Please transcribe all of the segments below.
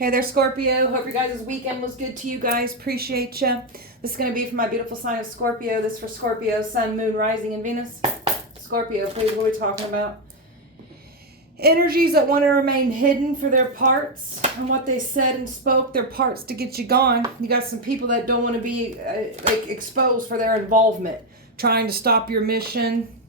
Hey there, Scorpio. Hope your guys' weekend was good to you guys. Appreciate you. This is going to be for my beautiful sign of Scorpio. This is for Scorpio, Sun, Moon, Rising, and Venus. Scorpio, please, what are we talking about? Energies that want to remain hidden for their parts and what they said and spoke, their parts to get you gone. You got some people that don't want to be exposed for their involvement, trying to stop your mission.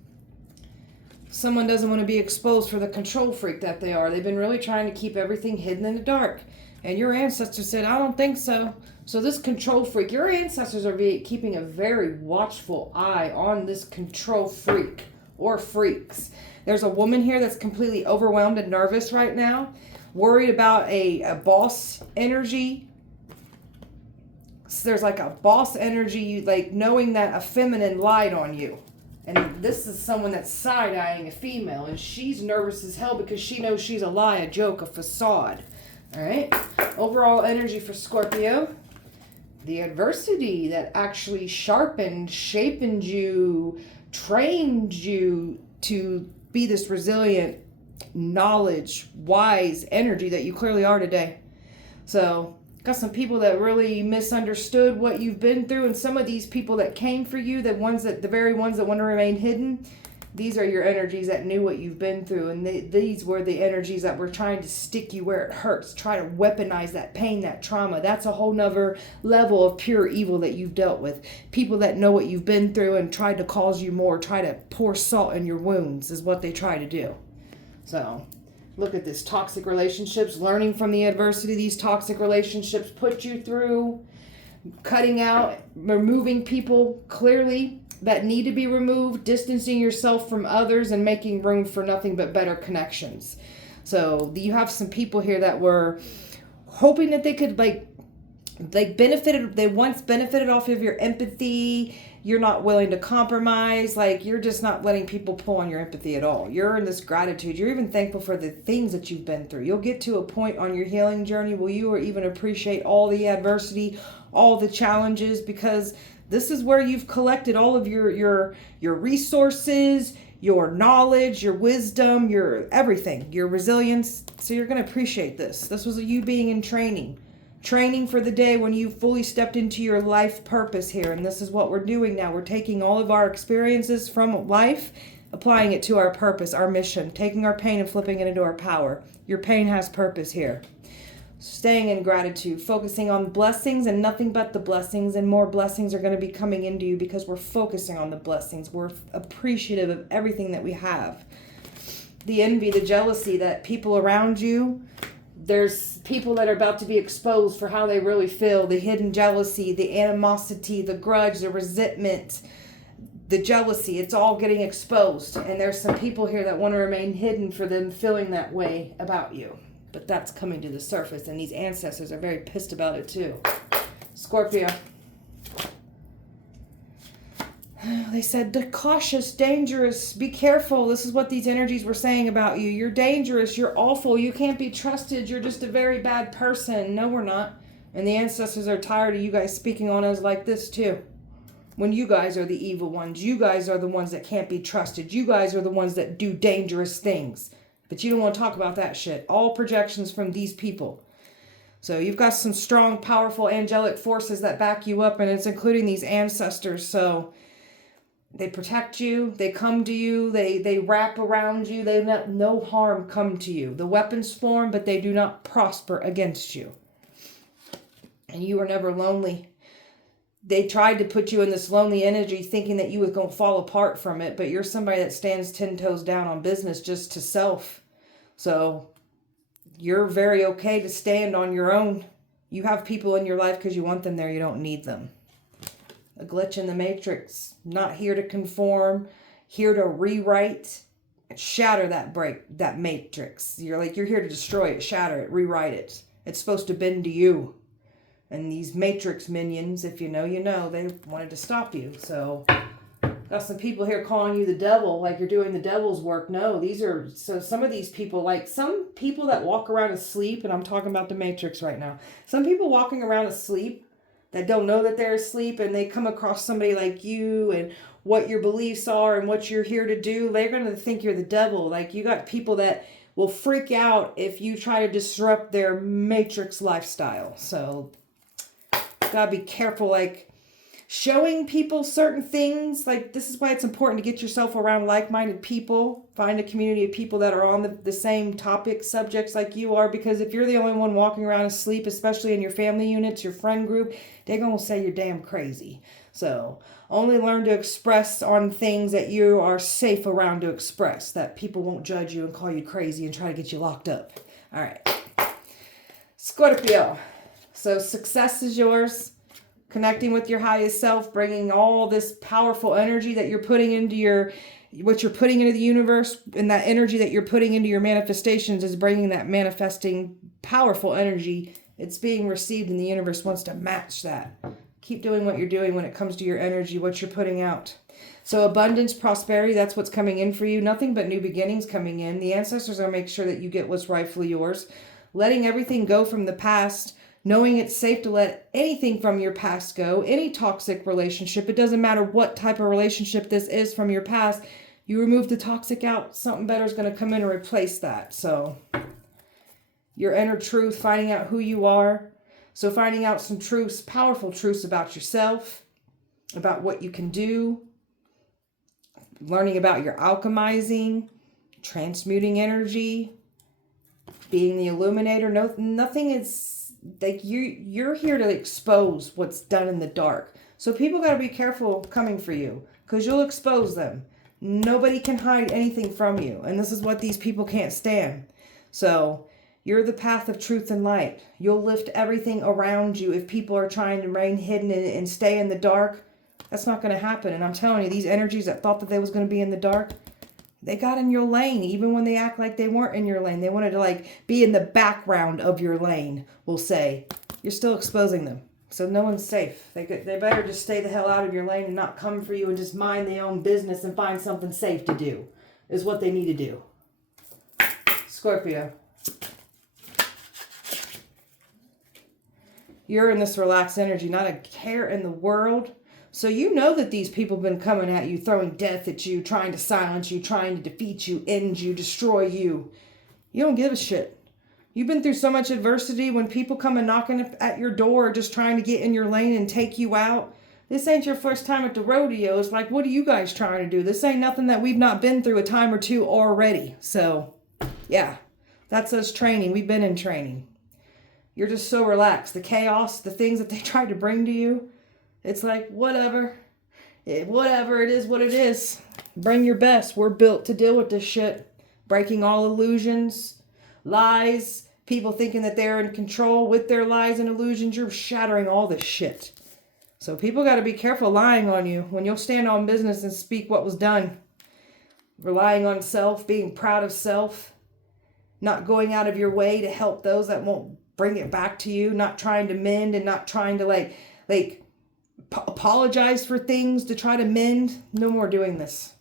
Someone doesn't want to be exposed for the control freak that they are. They've been really trying to keep everything hidden in the dark. And your ancestors said, I don't think so. So this control freak, your ancestors are keeping a very watchful eye on this control freak or freaks. There's a woman here that's completely overwhelmed and nervous right now, worried about a boss energy. So there's like a boss energy, like knowing that a feminine lied on you. And this is someone that's side-eyeing a female, and she's nervous as hell because she knows she's a lie, a joke, a facade. All right. Overall energy for Scorpio. The adversity that actually sharpened, shaped you, trained you to be this resilient, knowledge, wise energy that you clearly are today. So, got some people that really misunderstood what you've been through, and some of these people that came for you, the very ones that want to remain hidden, these are your energies that knew what you've been through, and these were the energies that were trying to stick you where it hurts, try to weaponize that pain, that trauma. That's a whole nother level of pure evil that you've dealt with. People that know what you've been through and tried to cause you more, try to pour salt in your wounds is what they try to do. So, look at this, toxic relationships, learning from the adversity these toxic relationships put you through, cutting out, removing people clearly that need to be removed, distancing yourself from others and making room for nothing but better connections. So you have some people here that were hoping that they could they once benefited off of your empathy. You're not willing to compromise. Like, you're just not letting people pull on your empathy at all. You're in this gratitude. You're even thankful for the things that you've been through. You'll get to a point on your healing journey where you will even appreciate all the adversity, all the challenges, because this is where you've collected all of your resources, your knowledge, your wisdom, your everything, your resilience. So you're going to appreciate this. This was you being in training. Training for the day when you fully stepped into your life purpose here. And this is what we're doing now. We're taking all of our experiences from life, applying it to our purpose, our mission, taking our pain and flipping it into our power. Your pain has purpose here. Staying in gratitude, focusing on blessings and nothing but the blessings, and more blessings are going to be coming into you because we're focusing on the blessings. We're appreciative of everything that we have. The envy, the jealousy that people around you, there's people that are about to be exposed for how they really feel. The hidden jealousy, the animosity, the grudge, the resentment, the jealousy, it's all getting exposed. And there's some people here that want to remain hidden for them feeling that way about you. But that's coming to the surface, and these ancestors are very pissed about it too. Scorpio. They said, cautious, dangerous, be careful. This is what these energies were saying about you. You're dangerous, you're awful, you can't be trusted, you're just a very bad person. No, we're not. And the ancestors are tired of you guys speaking on us like this too. When you guys are the evil ones, you guys are the ones that can't be trusted. You guys are the ones that do dangerous things. But you don't want to talk about that shit. All projections from these people. So you've got some strong, powerful angelic forces that back you up, and it's including these ancestors. So they protect you, they come to you, they wrap around you, they let no harm come to you. The weapons form, but they do not prosper against you. And you are never lonely. They tried to put you in this lonely energy thinking that you was going to fall apart from it, but you're somebody that stands 10 toes down on business just to self. So you're very okay to stand on your own. You have people in your life because you want them there. You don't need them. A glitch in the matrix. Not here to conform. Here to rewrite. Shatter that matrix. You're here to destroy it, shatter it, rewrite it. It's supposed to bend to you. And these matrix minions, if you know, they wanted to stop you. So got some people here calling you the devil, like you're doing the devil's work. No, some of these people, like some people that walk around asleep, and I'm talking about the matrix right now. Some people walking around asleep that don't know that they're asleep, and they come across somebody like you and what your beliefs are and what you're here to do, they're going to think you're the devil. Like, you got people that will freak out if you try to disrupt their matrix lifestyle. So gotta be careful, like showing people certain things. Like, this is why it's important to get yourself around like-minded people. Find a community of people that are on the same topic subjects like you are, because if you're the only one walking around asleep, especially in your family units, your friend group, they're gonna say you're damn crazy. So only learn to express on things that you are safe around to express, that people won't judge you and call you crazy and try to get you locked up. All right, Scorpio. So success is yours. Connecting with your highest self, bringing all this powerful energy that you're putting into what you're putting into the universe, and that energy that you're putting into your manifestations is bringing that manifesting powerful energy. It's being received, and the universe wants to match that. Keep doing what you're doing when it comes to your energy, what you're putting out. So abundance, prosperity, that's what's coming in for you. Nothing but new beginnings coming in. The ancestors are going to make sure that you get what's rightfully yours. Letting everything go from the past. Knowing it's safe to let anything from your past go, any toxic relationship. It doesn't matter what type of relationship this is from your past. You remove the toxic out, something better is going to come in and replace that. So your inner truth, finding out who you are. So finding out some truths, powerful truths about yourself, about what you can do. Learning about your alchemizing, transmuting energy, being the illuminator. No, nothing is... like you're here to expose what's done in the dark. So people got to be careful coming for you, because you'll expose them. Nobody can hide anything from you, and this is what these people can't stand. So you're the path of truth and light. You'll lift everything around you. If people are trying to remain hidden and stay in the dark, that's not going to happen. And I'm telling you, these energies that thought that they was going to be in the dark, they got in your lane, even when they act like they weren't in your lane. They wanted to like be in the background of your lane, we'll say. You're still exposing them. So no one's safe. They better just stay the hell out of your lane and not come for you, and just mind their own business and find something safe to do, is what they need to do. Scorpio. You're in this relaxed energy, not a care in the world. So you know that these people have been coming at you, throwing death at you, trying to silence you, trying to defeat you, end you, destroy you. You don't give a shit. You've been through so much adversity. When people come and knocking at your door, just trying to get in your lane and take you out, this ain't your first time at the rodeo. It's like, what are you guys trying to do? This ain't nothing that we've not been through a time or two already. So, yeah, that's us training. We've been in training. You're just so relaxed. The chaos, the things that they tried to bring to you, it's like, whatever. Whatever, it is what it is. Bring your best. We're built to deal with this shit. Breaking all illusions, lies, people thinking that they're in control with their lies and illusions. You're shattering all this shit. So people got to be careful lying on you when you'll stand on business and speak what was done. Relying on self, being proud of self, not going out of your way to help those that won't bring it back to you, not trying to mend and not trying to like apologize for things to try to mend. No more doing this.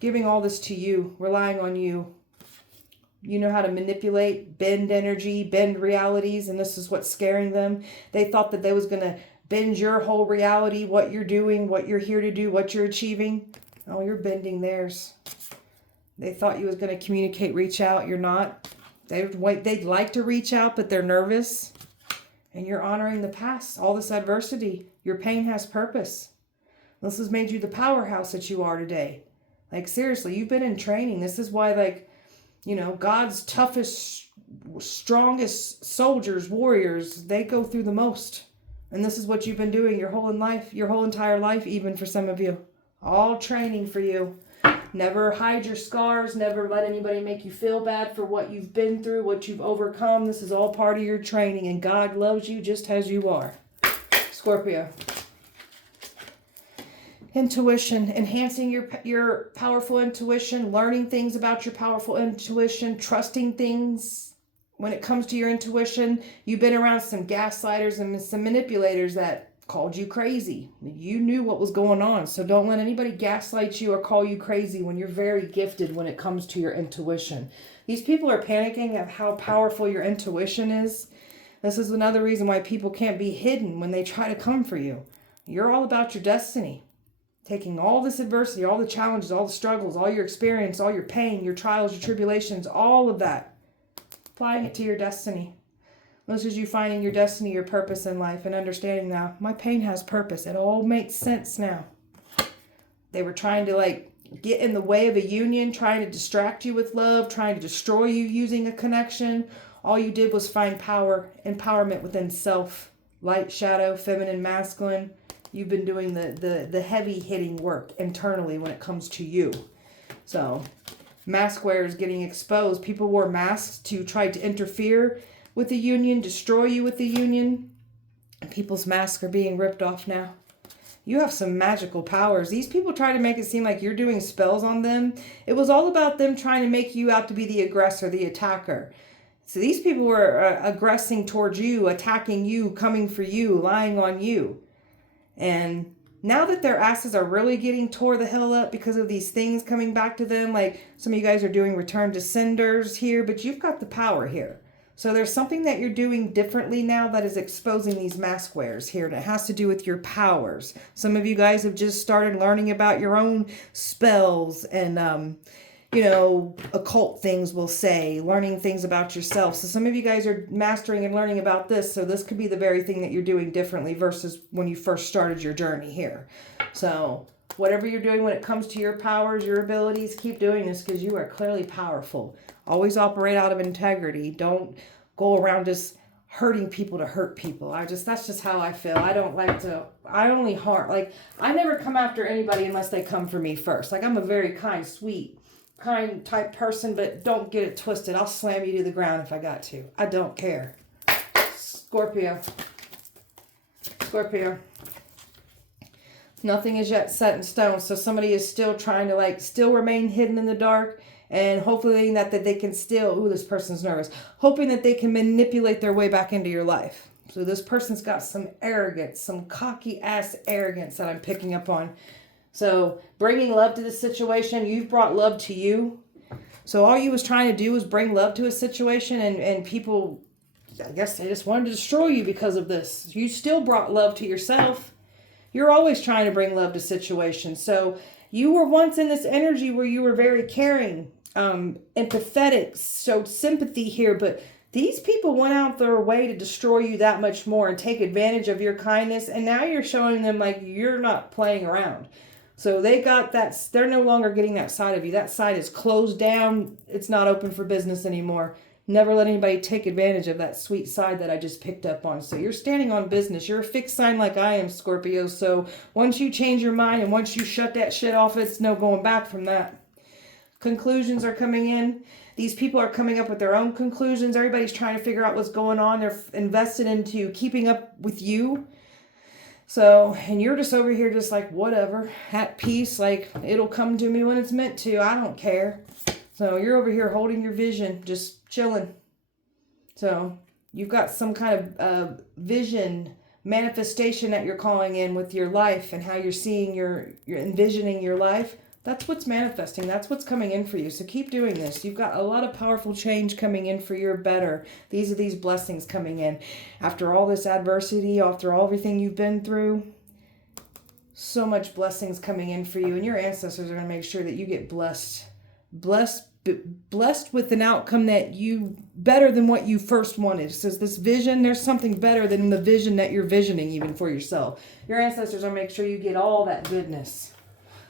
Giving all this to you, relying on you. You know how to manipulate, bend energy, bend realities, and this is what's scaring them. They thought that they was going to bend your whole reality, what you're doing, what you're here to do, what you're achieving. Oh, you're bending theirs. They thought you was going to communicate, reach out. You're not. They'd like to reach out, but they're nervous. And you're honoring the past, all this adversity. Your pain has purpose. This has made you the powerhouse that you are today. Like, seriously, you've been in training. This is why, like, you know, God's toughest, strongest soldiers, warriors, they go through the most. And this is what you've been doing your whole entire life, even for some of you. All training for you. Never hide your scars. Never let anybody make you feel bad for what you've been through, what you've overcome. This is all part of your training, and God loves you just as you are. Scorpio. Intuition, enhancing your powerful intuition, learning things about your powerful intuition, trusting things when it comes to your intuition. You've been around some gaslighters and some manipulators that called you crazy. You knew what was going on, so don't let anybody gaslight you or call you crazy when you're very gifted when it comes to your intuition. These people are panicking at how powerful your intuition is. This is another reason why people can't be hidden when they try to come for you. You're all about your destiny. Taking all this adversity, all the challenges, all the struggles, all your experience, all your pain, your trials, your tribulations, all of that. Applying it to your destiny. This is you finding your destiny, your purpose in life, and understanding now, my pain has purpose. It all makes sense now. They were trying to like get in the way of a union, trying to distract you with love, trying to destroy you using a connection. All you did was find power, empowerment within self, light, shadow, feminine, masculine. You've been doing the heavy hitting work internally when it comes to you. So mask wearers getting exposed. People wore masks to try to interfere with the union, destroy you with the union. And people's masks are being ripped off now. You have some magical powers. These people try to make it seem like you're doing spells on them. It was all about them trying to make you out to be the aggressor, the attacker. So these people were aggressing towards you, attacking you, coming for you, lying on you. And now that their asses are really getting tore the hell up because of these things coming back to them, like some of you guys are doing return to senders here, but you've got the power here. So there's something that you're doing differently now that is exposing these mask wearers here, and it has to do with your powers. Some of you guys have just started learning about your own spells and, you know, occult things, we'll say, learning things about yourself. So some of you guys are mastering and learning about this. So this could be the very thing that you're doing differently versus when you first started your journey here. So whatever you're doing when it comes to your powers, your abilities, keep doing this because you are clearly powerful. Always operate out of integrity. Don't go around just hurting people to hurt people. That's just how I feel. I don't like to, I only harm, like, I never come after anybody unless they come for me first. Like, I'm a very kind, sweet, kind type person, but don't get it twisted. I'll slam you to the ground if I got to. I don't care. Scorpio. Scorpio. Nothing is yet set in stone. So somebody is still trying to like still remain hidden in the dark, and hopefully that they can still, ooh, this person's nervous, hoping that they can manipulate their way back into your life. So this person's got some arrogance, some cocky ass arrogance that I'm picking up on. So bringing love to the situation, you've brought love to you. So all you was trying to do was bring love to a situation, and people, I guess they just wanted to destroy you because of this. You still brought love to yourself. You're always trying to bring love to situations. So you were once in this energy where you were very caring, empathetic, showed sympathy here, but these people went out their way to destroy you that much more and take advantage of your kindness. And now you're showing them like you're not playing around. So they got that, they're no longer getting that side of you. That side is closed down. It's not open for business anymore. Never let anybody take advantage of that sweet side that I just picked up on. So you're standing on business. You're a fixed sign like I am, Scorpio. So once you change your mind and once you shut that shit off, it's no going back from that. Conclusions are coming in. These people are coming up with their own conclusions. Everybody's trying to figure out what's going on. They're invested into keeping up with you. So, and you're just over here just like, whatever, at peace, like, it'll come to me when it's meant to. I don't care. So you're over here holding your vision, just chilling. So you've got some kind of vision manifestation that you're calling in with your life and how you're seeing you're envisioning your life. That's what's manifesting. That's what's coming in for you. So keep doing this. You've got a lot of powerful change coming in for your better. These are these blessings coming in. After all this adversity, after all everything you've been through, so much blessings coming in for you. And your ancestors are going to make sure that you get blessed. Blessed with an outcome that you, better than what you first wanted. So this vision, there's something better than the vision that you're visioning even for yourself. Your ancestors will make sure you get all that goodness.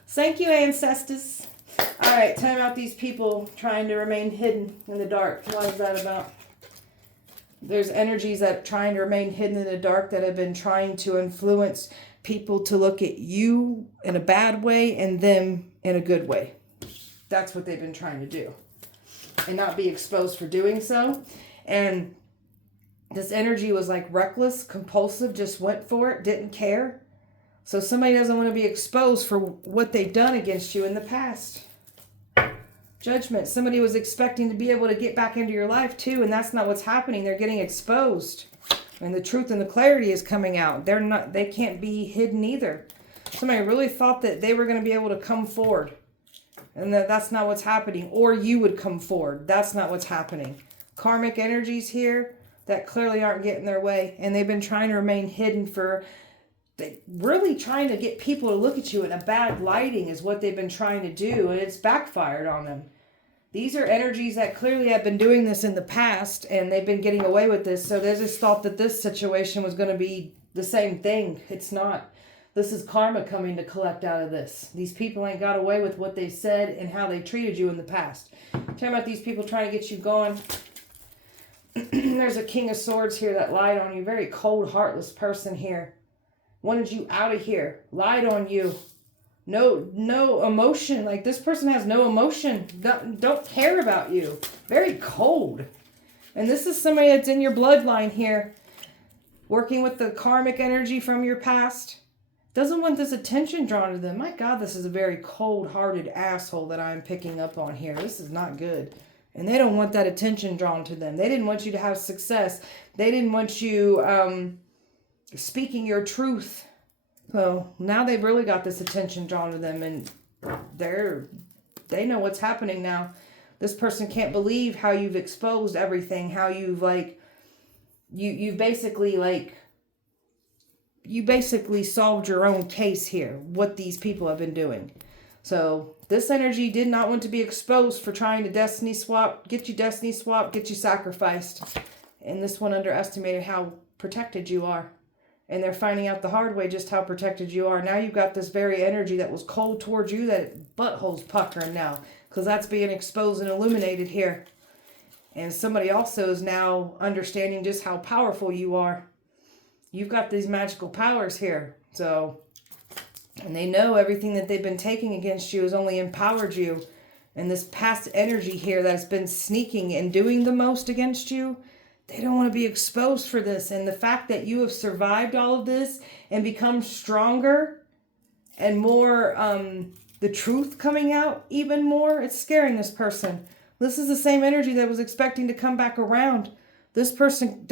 Thank you, ancestors. All right, time out these people trying to remain hidden in the dark. What is that about? There's energies that are trying to remain hidden in the dark that have been trying to influence people to look at you in a bad way and them in a good way. That's what they've been trying to do. And not be exposed for doing so. And this energy was like reckless, compulsive, just went for it, didn't care. So somebody doesn't want to be exposed for what they've done against you in the past. Judgment. Somebody was expecting to be able to get back into your life too, and that's not what's happening. They're getting exposed. And the truth and the clarity is coming out. They can't be hidden either. Somebody really thought that they were going to be able to come forward. And that's not what's happening. Or you would come forward. That's not what's happening. Karmic energies here that clearly aren't getting their way. And they've been trying to remain hidden for... They really trying to get people to look at you in a bad lighting is what they've been trying to do. And it's backfired on them. These are energies that clearly have been doing this in the past, and they've been getting away with this. So they just thought that this situation was going to be the same thing. It's not. This is karma coming to collect out of this. These people ain't got away with what they said and how they treated you in the past. Talking about these people trying to get you going. There's a King of Swords here that lied on you. Very cold, heartless person here. Wanted you out of here. Lied on you. No emotion. Like, this person has no emotion. Don't care about you. Very cold. And this is somebody that's in your bloodline here. Working with the karmic energy from your past. Doesn't want this attention drawn to them. My God, this is a very cold-hearted asshole that I'm picking up on here. This is not good. And they don't want that attention drawn to them. They didn't want you to have success. They didn't want you speaking your truth. So now they've really got this attention drawn to them, and they know what's happening now. This person can't believe how you've exposed everything, how you've you basically solved your own case here, what these people have been doing. So this energy did not want to be exposed for trying to destiny swap, get you sacrificed. And this one underestimated how protected you are. And they're finding out the hard way just how protected you are. Now you've got this very energy that was cold towards you, that butthole's puckering now. Because that's being exposed and illuminated here. And somebody also is now understanding just how powerful you are. You've got these magical powers here. So, and they know everything that they've been taking against you has only empowered you. And this past energy here that's been sneaking and doing the most against you, they don't want to be exposed for this. And the fact that you have survived all of this and become stronger and more, the truth coming out even more, it's scaring this person. This is the same energy that was expecting to come back around. This person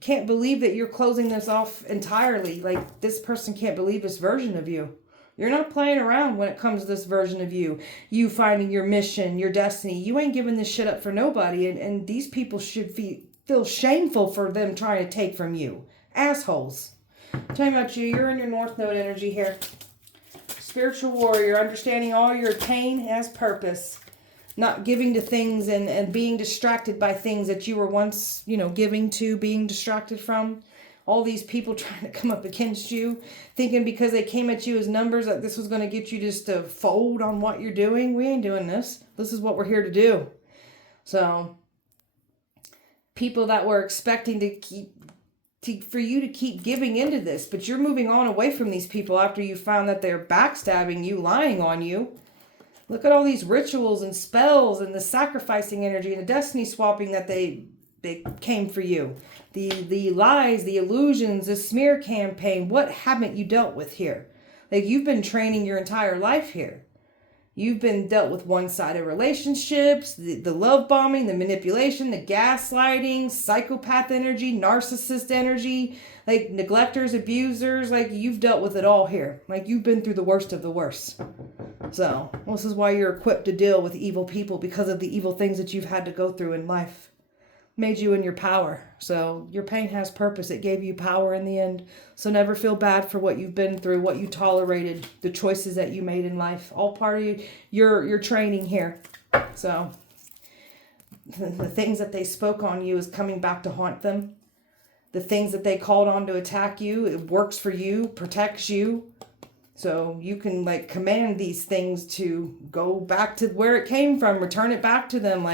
can't believe that you're closing this off entirely. Like, this person can't believe this version of you. You're not playing around when it comes to this version of you. You finding your mission, your destiny. You ain't giving this shit up for nobody. And these people should feel shameful for them trying to take from you. Assholes. Talking about you, you're in your North Node energy here. Spiritual warrior, understanding all your pain has purpose. Not giving to things and being distracted by things that you were once, giving to, being distracted from. All these people trying to come up against you, thinking because they came at you as numbers that this was going to get you just to fold on what you're doing. We ain't doing this. This is what we're here to do. So, people that were expecting for you to keep giving into this, but you're moving on away from these people after you found that they're backstabbing you, lying on you. Look at all these rituals and spells and the sacrificing energy and the destiny swapping that they came for you. The lies, the illusions, the smear campaign. What haven't you dealt with here? Like, you've been training your entire life here. You've been dealt with one-sided relationships, the love bombing, the manipulation, the gaslighting, psychopath energy, narcissist energy, like neglectors, abusers. Like, you've dealt with it all here. Like, you've been through the worst of the worst. So, this is why you're equipped to deal with evil people, because of the evil things that you've had to go through in life. Made you in your power. So your pain has purpose. It gave you power in the end. So never feel bad for what you've been through, what you tolerated, the choices that you made in life. All part of your training here. So the things that they spoke on you is coming back to haunt them. The things that they called on to attack you, it works for you, protects you. So you can command these things to go back to where it came from, return it back to them,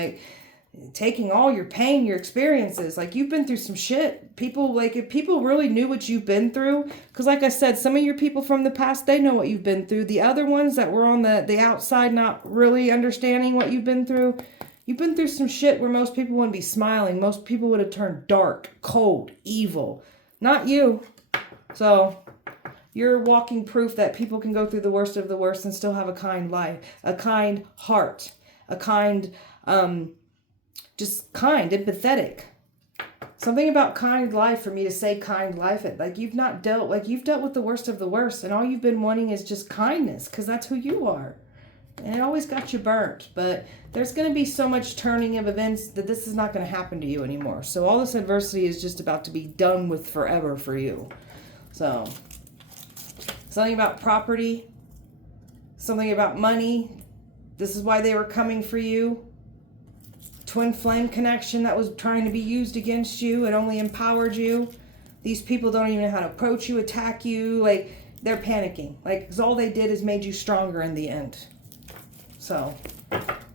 taking all your pain, your experiences. You've been through some shit. People, if people really knew what you've been through, because like I said, some of your people from the past, they know what you've been through. The other ones that were on the outside, not really understanding what you've been through some shit where most people wouldn't be smiling. Most people would have turned dark, cold, evil. Not you. So you're walking proof that people can go through the worst of the worst and still have a kind life, a kind heart, a kind, just kind, empathetic. Something about kind life for me to say kind life. You've dealt with the worst of the worst, and all you've been wanting is just kindness, because that's who you are. And it always got you burnt, but there's going to be so much turning of events that this is not going to happen to you anymore. So all this adversity is just about to be done with forever for you. So something about property, something about money. This is why they were coming for you. twin flame connection that was trying to be used against you. It only empowered you. These people don't even know how to approach you, attack you. Like, they're panicking. Like, 'cause all they did is made you stronger in the end. So,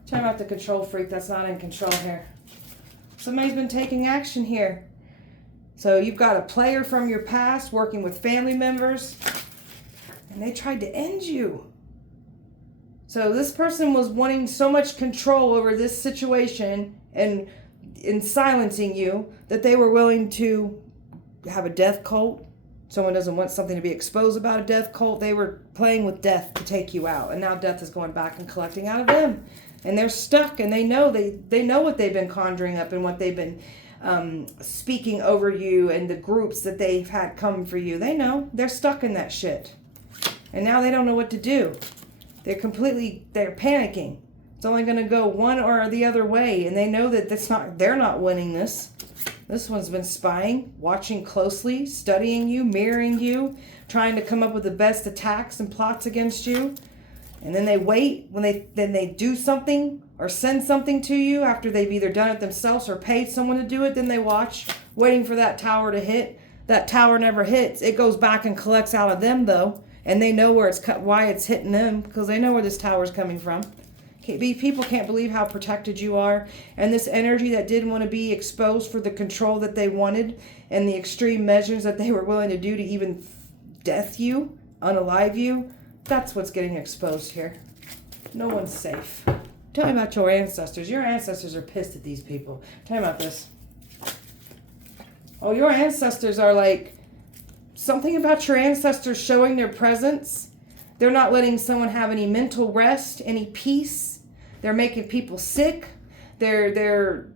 check out the control freak that's not in control here. Somebody's been taking action here. So you've got a player from your past working with family members, and they tried to end you. So this person was wanting so much control over this situation and in silencing you that they were willing to have a death cult. Someone doesn't want something to be exposed about a death cult. They were playing with death to take you out, and now death is going back and collecting out of them. And they're stuck, and they know what they've been conjuring up and what they've been speaking over you and the groups that they've had come for you. They know. They're stuck in that shit. And now they don't know what to do. They're panicking. It's only going to go one or the other way, and they know that they're not winning this. This one's been spying, watching closely, studying you, mirroring you, trying to come up with the best attacks and plots against you. And then they wait when they do something or send something to you after they've either done it themselves or paid someone to do it. Then they watch, waiting for that tower to hit. That tower never hits. It goes back and collects out of them though, and they know why it's hitting them, because they know where this tower is coming from. People can't believe how protected you are, and this energy that didn't want to be exposed for the control that they wanted and the extreme measures that they were willing to do to even death you, unalive you. That's what's getting exposed here. No one's safe. Tell me about your ancestors. Your ancestors are pissed at these people. Tell me about this. Oh, your ancestors are like, something about your ancestors showing their presence. They're not letting someone have any mental rest, any peace. They're making people sick. They're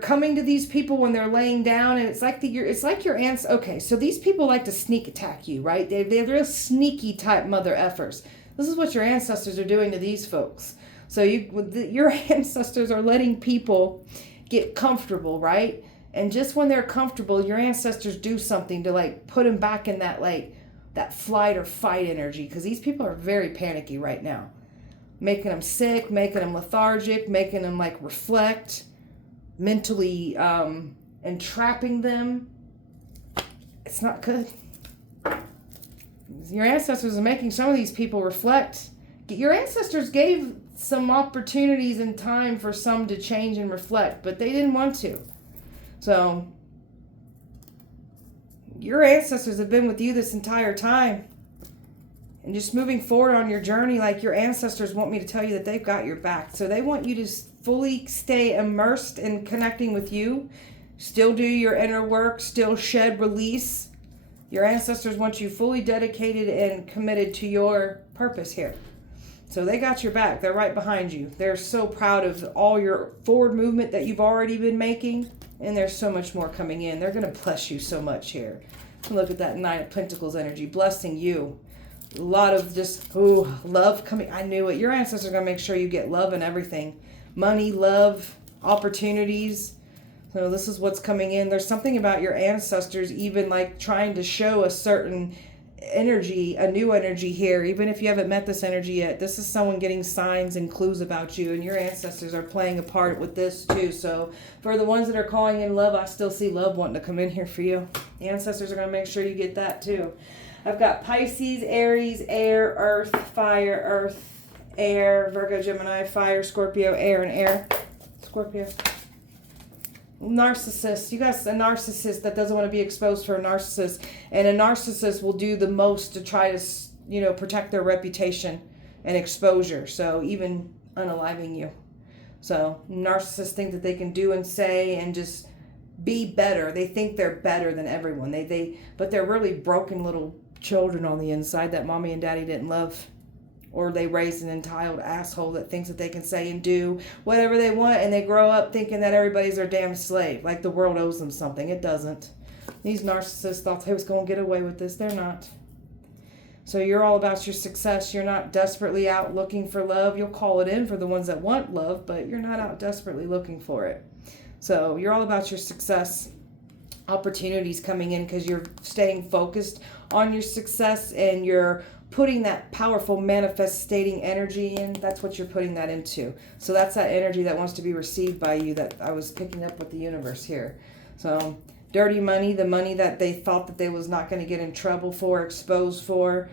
coming to these people when they're laying down, and it's like your aunts. Okay, so these people like to sneak attack you, right? They're real sneaky type mother effers. This is what your ancestors are doing to these folks. So your ancestors are letting people get comfortable, right? And just when they're comfortable, your ancestors do something to like put them back in that flight or fight energy, because these people are very panicky right now, making them sick, making them lethargic, making them like reflect, mentally entrapping them. It's not good. Your ancestors are making some of these people reflect. Your ancestors gave some opportunities and time for some to change and reflect, but they didn't want to. So your ancestors have been with you this entire time. And just moving forward on your journey, like, your ancestors want me to tell you that they've got your back. So they want you to fully stay immersed in connecting with you. Still do your inner work. Still shed, release. Your ancestors want you fully dedicated and committed to your purpose here. So they got your back. They're right behind you. They're so proud of all your forward movement that you've already been making. And there's so much more coming in. They're going to bless you so much here. Look at that Nine of Pentacles energy. Blessing you. A lot of just, love coming. I knew it. Your ancestors are going to make sure you get love and everything. Money, love, opportunities. So this is what's coming in. There's something about your ancestors even like trying to show a certain energy, a new energy here. Even if you haven't met this energy yet, this is someone getting signs and clues about you, and your ancestors are playing a part with this too. So for the ones that are calling in love, I still see love wanting to come in here for you. The ancestors are going to make sure you get that too. I've got Pisces, Aries, air, earth, fire, earth, air, Virgo, Gemini, fire, Scorpio, air, and air. Scorpio. Narcissist. You got a narcissist that doesn't want to be exposed for a narcissist. And a narcissist will do the most to try to, protect their reputation and exposure. So even unaliving you. So narcissists think that they can do and say and just be better. They think they're better than everyone. But they're really broken little children on the inside that mommy and daddy didn't love. Or they raised an entitled asshole that thinks that they can say and do whatever they want, and they grow up thinking that everybody's their damn slave, like the world owes them something. It doesn't. These narcissists thought they was going to get away with this. They're not. So you're all about your success. You're not desperately out looking for love. You'll call it in for the ones that want love, but you're not out desperately looking for it. So you're all about your success. opportunities coming in because you're staying focused on your success and you're putting that powerful manifesting energy in. That's what you're putting that into. So that's that energy that wants to be received by you that I was picking up with the universe here. So dirty money, the money that they thought that they was not going to get in trouble for, exposed for,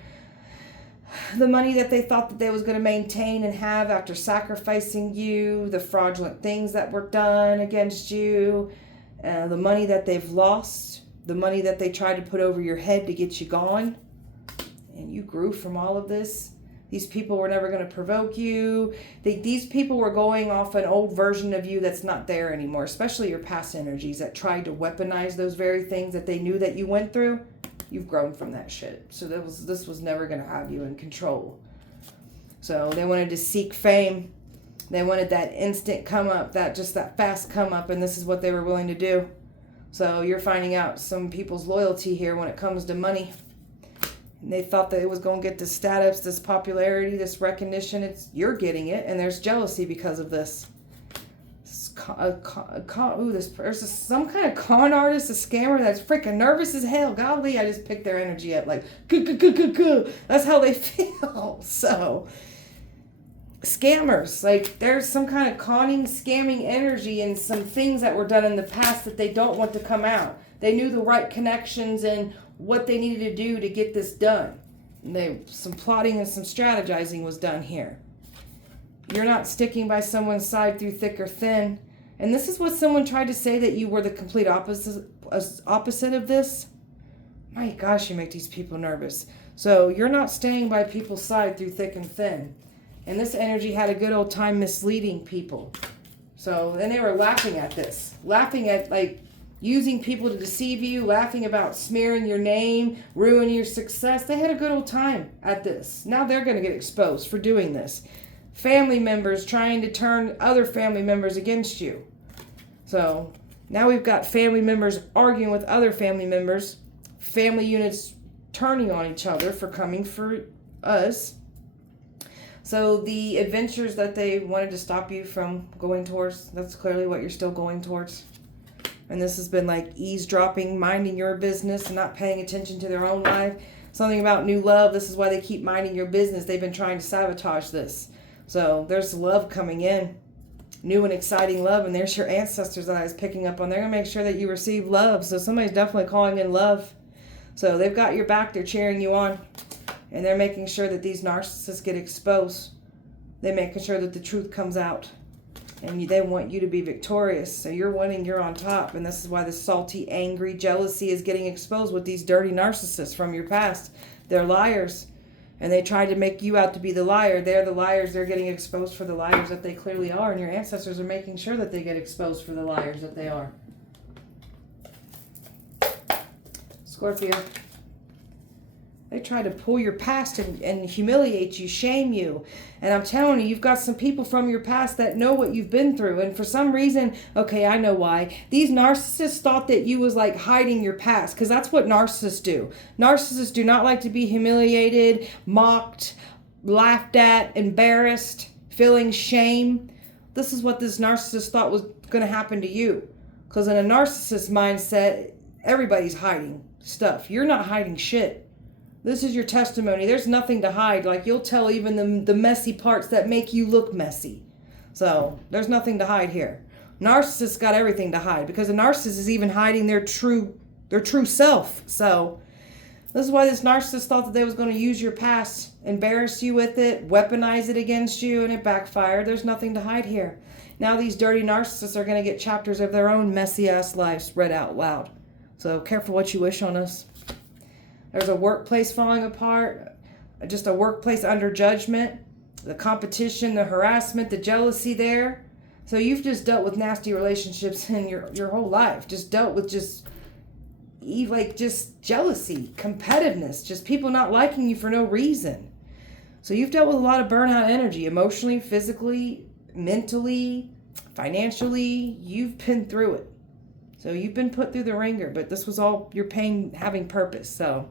the money that they thought that they was going to maintain and have after sacrificing you, the fraudulent things that were done against you, the money that they've lost, the money that they tried to put over your head to get you gone. And you grew from all of this. These people were never going to provoke you. These people were going off an old version of you that's not there anymore, especially your past energies that tried to weaponize those very things that they knew that you went through. You've grown from that shit. So this was never going to have you in control. So they wanted to seek fame. They wanted that instant come up, that fast come up, and this is what they were willing to do. So you're finding out some people's loyalty here when it comes to money. And they thought that it was going to get this status, this popularity, this recognition. You're getting it, and there's jealousy because of this. There's some kind of con artist, a scammer that's freaking nervous as hell. Golly, I just picked their energy up like, that's how they feel. So, scammers, like there's some kind of conning, scamming energy and some things that were done in the past that they don't want to come out. They knew the right connections and what they needed to do to get this done. Some plotting and some strategizing was done here. You're not sticking by someone's side through thick or thin. And this is what someone tried to say, that you were the complete opposite of this. My gosh, you make these people nervous. So you're not staying by people's side through thick and thin. And this energy had a good old time misleading people. So then they were laughing at this. Laughing at like using people to deceive you, laughing about smearing your name, ruining your success. They had a good old time at this. Now they're going to get exposed for doing this. Family members trying to turn other family members against you. So now we've got family members arguing with other family members. Family units turning on each other for coming for us. So the adventures that they wanted to stop you from going towards, that's clearly what you're still going towards. And this has been like eavesdropping, minding your business and not paying attention to their own life. Something about new love. This is why they keep minding your business. They've been trying to sabotage this. So there's love coming in. New and exciting love. And there's your ancestors that I was picking up on. They're going to make sure that you receive love. So somebody's definitely calling in love. So they've got your back. They're cheering you on. And they're making sure that these narcissists get exposed. They're making sure that the truth comes out. And they want you to be victorious. So you're winning, you're on top. And this is why the salty, angry jealousy is getting exposed with these dirty narcissists from your past. They're liars. And they tried to make you out to be the liar. They're the liars. They're getting exposed for the liars that they clearly are. And your ancestors are making sure that they get exposed for the liars that they are. Scorpio. They try to pull your past and humiliate you, shame you. And I'm telling you, you've got some people from your past that know what you've been through. And for some reason, okay, I know why. These narcissists thought that you was like hiding your past, because that's what narcissists do. Narcissists do not like to be humiliated, mocked, laughed at, embarrassed, feeling shame. This is what this narcissist thought was going to happen to you. Because in a narcissist mindset, everybody's hiding stuff. You're not hiding shit. This is your testimony. There's nothing to hide. Like, you'll tell even the messy parts that make you look messy. So there's nothing to hide here. Narcissists got everything to hide, because a narcissist is even hiding their true self. So this is why this narcissist thought that they was going to use your past, embarrass you with it, weaponize it against you, and it backfired. There's nothing to hide here. Now these dirty narcissists are going to get chapters of their own messy ass lives read out loud. So careful what you wish on us. There's a workplace falling apart, just a workplace under judgment, the competition, the harassment, the jealousy there. So you've just dealt with nasty relationships in your whole life. Just dealt with just jealousy, competitiveness, just people not liking you for no reason. So you've dealt with a lot of burnout energy, emotionally, physically, mentally, financially. You've been through it. So you've been put through the ringer, but this was all your pain having purpose. So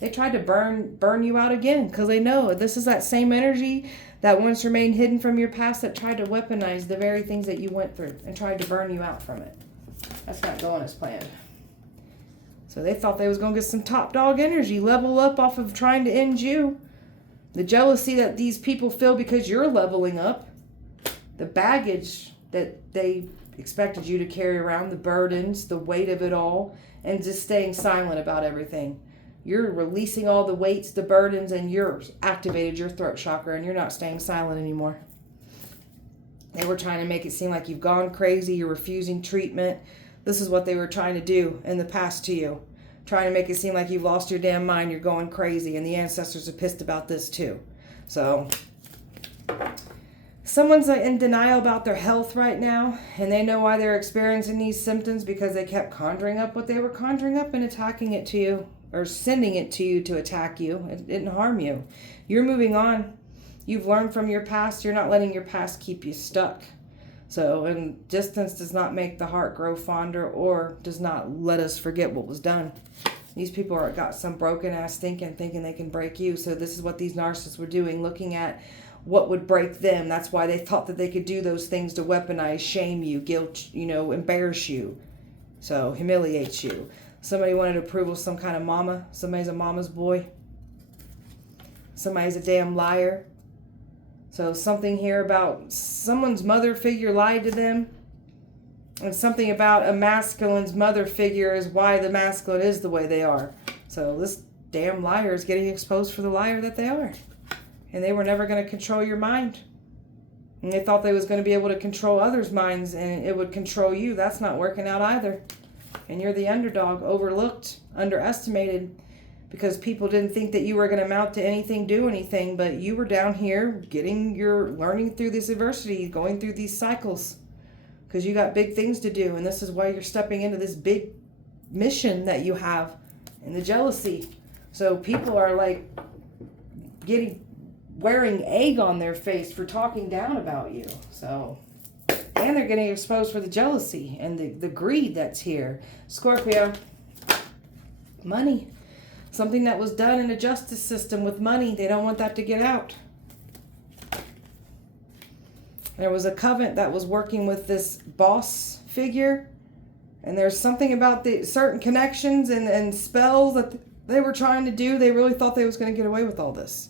they tried to burn you out again, because they know this is that same energy that once remained hidden from your past that tried to weaponize the very things that you went through and tried to burn you out from it. That's not going as planned. So they thought they was going to get some top dog energy, level up off of trying to end you. The jealousy that these people feel because you're leveling up. The baggage that they expected you to carry around, the burdens, the weight of it all, and just staying silent about everything. You're releasing all the weights, the burdens, and you're activated your throat chakra, and you're not staying silent anymore. They were trying to make it seem like you've gone crazy, you're refusing treatment. This is what they were trying to do in the past to you. Trying to make it seem like you've lost your damn mind, you're going crazy, and the ancestors are pissed about this too. So, someone's in denial about their health right now, and they know why they're experiencing these symptoms because they kept conjuring up what they were conjuring up and attacking it to you, or sending it to you to attack you. It didn't harm you. You're moving on. You've learned from your past. You're not letting your past keep you stuck. So, and distance does not make the heart grow fonder or does not let us forget what was done. These people are got some broken ass thinking they can break you. So this is what these narcissists were doing, looking at what would break them. That's why they thought that they could do those things to weaponize, shame you, guilt, embarrass you. So humiliate you. Somebody wanted to prove with some kind of mama. Somebody's a mama's boy. Somebody's a damn liar. So something here about someone's mother figure lied to them. And something about a masculine's mother figure is why the masculine is the way they are. So this damn liar is getting exposed for the liar that they are. And they were never going to control your mind. And they thought they was going to be able to control others' minds and it would control you. That's not working out either. And you're the underdog, overlooked, underestimated. Because people didn't think that you were going to amount to anything, do anything, but you were down here learning through this adversity, going through these cycles, because you got big things to do, and this is why you're stepping into this big mission that you have, and the jealousy. So people are like wearing egg on their face for talking down about you. So, and they're getting exposed for the jealousy and the greed that's here. Scorpio, money. Something that was done in a justice system with money. They don't want that to get out. There was a covenant that was working with this boss figure. And there's something about the certain connections and spells that they were trying to do. They really thought they was going to get away with all this.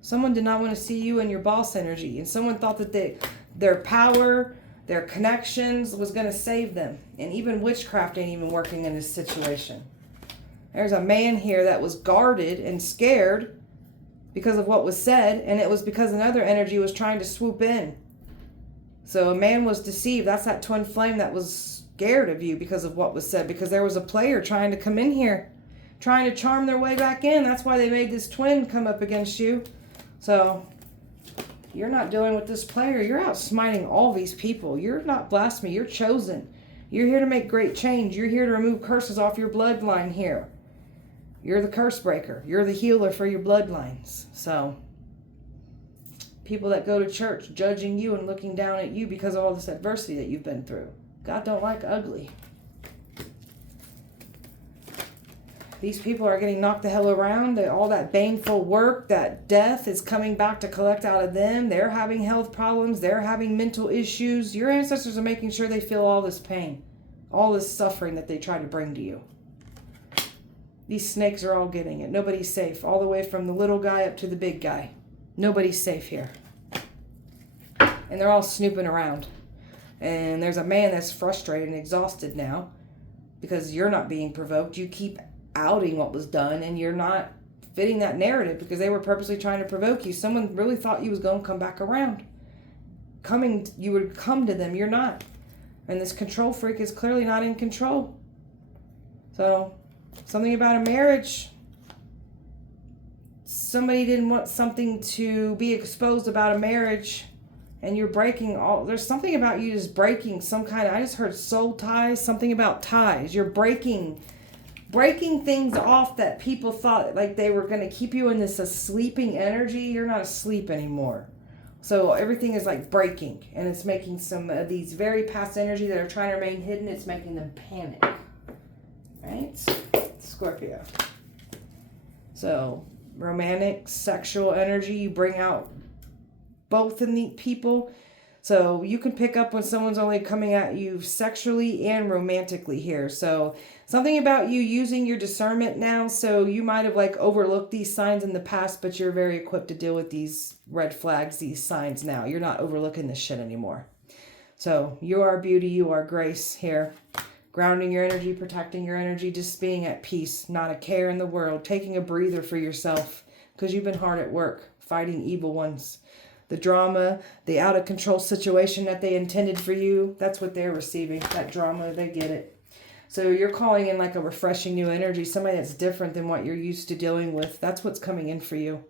Someone did not want to see you and your boss energy. And someone thought that their power, their connections was going to save them. And even witchcraft ain't even working in this situation. There's a man here that was guarded and scared because of what was said, and it was because another energy was trying to swoop in. So a man was deceived. That's that twin flame that was scared of you because of what was said, because there was a player trying to come in here, trying to charm their way back in. That's why they made this twin come up against you. So you're not dealing with this player. You're out smiting all these people. You're not blasphemy. You're chosen. You're here to make great change. You're here to remove curses off your bloodline here. You're the curse breaker. You're the healer for your bloodlines. So, people that go to church judging you and looking down at you because of all this adversity that you've been through. God don't like ugly. These people are getting knocked the hell around. All that baneful work, that death is coming back to collect out of them. They're having health problems. They're having mental issues. Your ancestors are making sure they feel all this pain, all this suffering that they try to bring to you. These snakes are all getting it. Nobody's safe. All the way from the little guy up to the big guy. Nobody's safe here. And they're all snooping around. And there's a man that's frustrated and exhausted now because you're not being provoked. You keep outing what was done and you're not fitting that narrative because they were purposely trying to provoke you. Someone really thought you was going to come back around. You would come to them. You're not. And this control freak is clearly not in control. So, something about a marriage. Somebody didn't want something to be exposed about a marriage. And you're breaking there's something about you just breaking some kind of, I just heard soul ties, something about ties. You're breaking things off that people thought like they were going to keep you in this sleeping energy. You're not asleep anymore. So everything is like breaking. And it's making some of these very past energy that are trying to remain hidden. It's making them panic. Right? Scorpio. So romantic, sexual energy, you bring out both in the people. So you can pick up when someone's only coming at you sexually and romantically here. So something about you using your discernment now. So you might have like overlooked these signs in the past, but you're very equipped to deal with these red flags, these signs now. You're not overlooking this shit anymore. So you are beauty, you are grace here. Grounding your energy, protecting your energy, just being at peace, not a care in the world, taking a breather for yourself because you've been hard at work fighting evil ones. The drama, the out of control situation that they intended for you, that's what they're receiving. That drama, they get it. So you're calling in like a refreshing new energy, somebody that's different than what you're used to dealing with. That's what's coming in for you.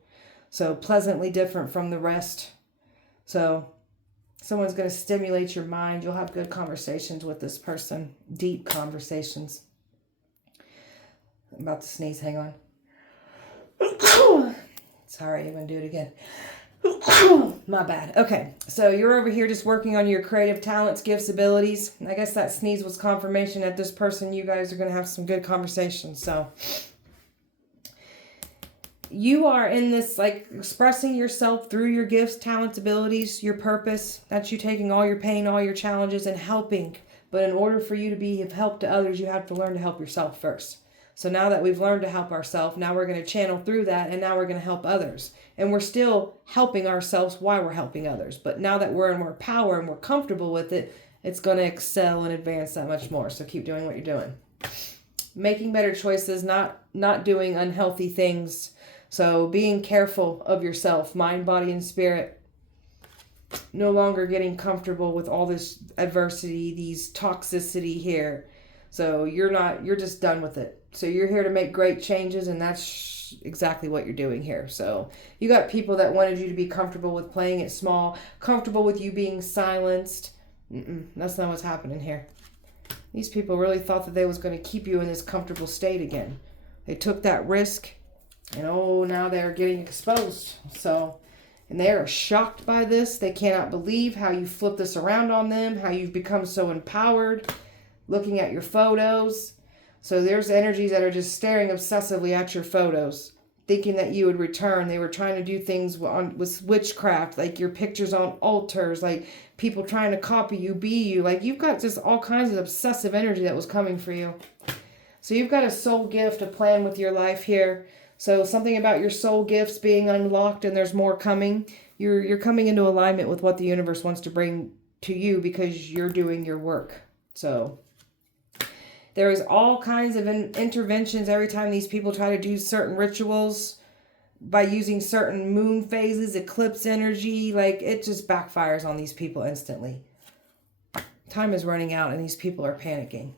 So pleasantly different from the rest. So someone's going to stimulate your mind. You'll have good conversations with this person. Deep conversations. I'm about to sneeze. Hang on. Sorry, I'm going to do it again. My bad. Okay, so you're over here just working on your creative talents, gifts, abilities. I guess that sneeze was confirmation that this person, you guys are going to have some good conversations. So you are in this, like, expressing yourself through your gifts, talents, abilities, your purpose. That's you taking all your pain, all your challenges, and helping. But in order for you to be of help to others, you have to learn to help yourself first. So now that we've learned to help ourselves, now we're going to channel through that, and now we're going to help others. And we're still helping ourselves while we're helping others. But now that we're in more power and we're comfortable with it, it's going to excel and advance that much more. So keep doing what you're doing. Making better choices, not doing unhealthy things. So being careful of yourself, mind, body, and spirit. No longer getting comfortable with all this adversity, these toxicity here. So you're just done with it. So you're here to make great changes, and that's exactly what you're doing here. So you got people that wanted you to be comfortable with playing it small, comfortable with you being silenced. That's not what's happening here. These people really thought that they was going to keep you in this comfortable state again. They took that risk, and now they're getting exposed. So, and they are shocked by this. They cannot believe how you flip this around on them, how you've become so empowered, looking at your photos. So there's energies that are just staring obsessively at your photos, thinking that you would return. They were trying to do things with witchcraft, like your pictures on altars, like people trying to copy you, be you. Like you've got just all kinds of obsessive energy that was coming for you. So you've got a soul gift, a plan with your life here. So something about your soul gifts being unlocked, and there's more coming. You're coming into alignment with what the universe wants to bring to you because you're doing your work. So there is all kinds of interventions every time these people try to do certain rituals by using certain moon phases, eclipse energy. Like it just backfires on these people instantly. Time is running out and these people are panicking.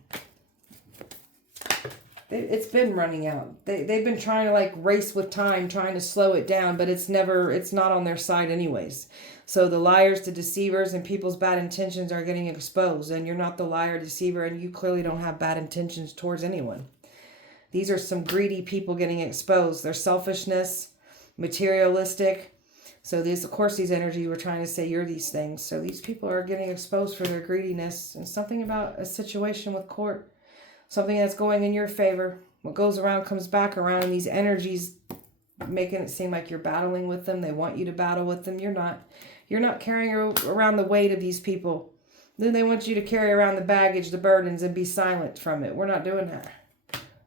It's been running out. They've been trying to like race with time, trying to slow it down, but it's not on their side anyways. So the liars, the deceivers, and people's bad intentions are getting exposed. And you're not the liar, deceiver, and you clearly don't have bad intentions towards anyone. These are some greedy people getting exposed. Their selfishness, materialistic. So of course, these energies were trying to say you're these things. So these people are getting exposed for their greediness. And something about a situation with court. Something that's going in your favor. What goes around comes back around, and these energies making it seem like you're battling with them. They want you to battle with them. You're not. You're not carrying around the weight of these people. Then they want you to carry around the baggage, the burdens, and be silent from it. We're not doing that.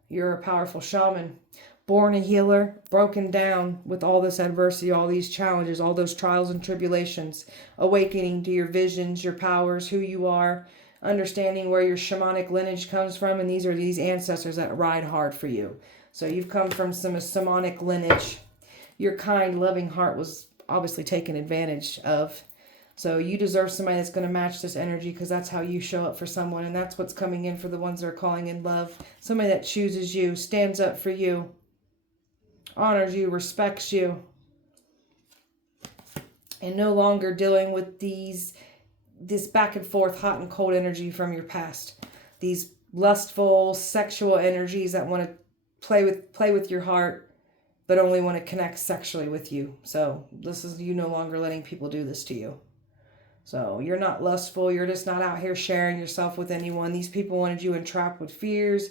You're a powerful shaman, born a healer, broken down with all this adversity, all these challenges, all those trials and tribulations, awakening to your visions, your powers, who you are, understanding where your shamanic lineage comes from, and these are these ancestors that ride hard for you. So you've come from some shamanic lineage. Your kind, loving heart was obviously taken advantage of. So you deserve somebody that's going to match this energy because that's how you show up for someone, and that's what's coming in for the ones that are calling in love. Somebody that chooses you, stands up for you, honors you, respects you, and no longer dealing with this back and forth hot and cold energy from your past. These lustful sexual energies that want to play with your heart but only want to connect sexually with you. So this is you no longer letting people do this to you. So you're not lustful. You're just not out here sharing yourself with anyone. These people wanted you entrapped with fears.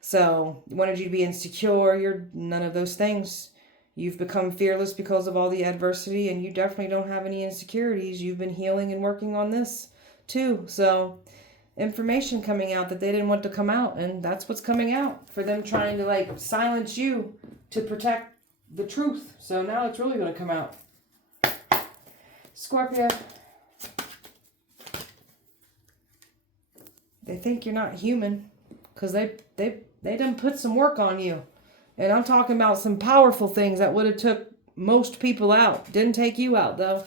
So wanted you to be insecure. You're none of those things. You've become fearless because of all the adversity, and you definitely don't have any insecurities. You've been healing and working on this too. So information coming out that they didn't want to come out, and that's what's coming out for them, trying to like silence you to protect the truth. So now it's really going to come out. Scorpio, they think you're not human because they done put some work on you. And I'm talking about some powerful things that would have took most people out. Didn't take you out, though.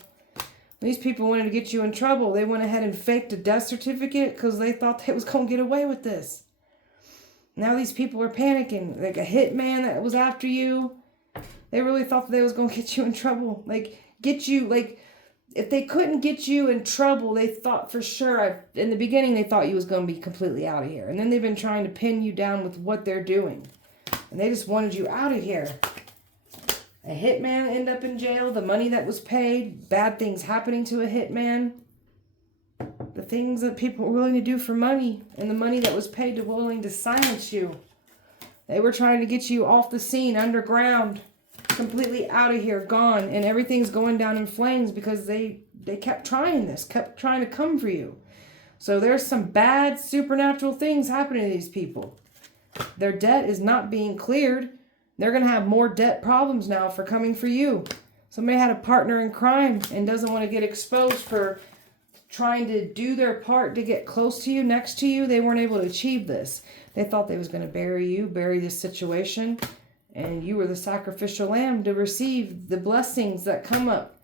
These people wanted to get you in trouble. They went ahead and faked a death certificate because they thought they was going to get away with this. Now these people are panicking. Like a hitman that was after you. They really thought that they was going to get you in trouble. Like, get you, like, if they couldn't get you in trouble, they thought for sure, in the beginning, they thought you was going to be completely out of here. And then they've been trying to pin you down with what they're doing. And they just wanted you out of here. A hitman end up in jail. The money that was paid. Bad things happening to a hitman. The things that people were willing to do for money. And the money that was paid to willing to silence you. They were trying to get you off the scene, underground. Completely out of here, gone. And everything's going down in flames because they kept trying this. Kept trying to come for you. So there's some bad supernatural things happening to these people. Their debt is not being cleared. They're going to have more debt problems now for coming for you. Somebody had a partner in crime and doesn't want to get exposed for trying to do their part to get close to you, next to you. They weren't able to achieve this. They thought they was going to bury you, bury this situation, and you were the sacrificial lamb to receive the blessings that come up.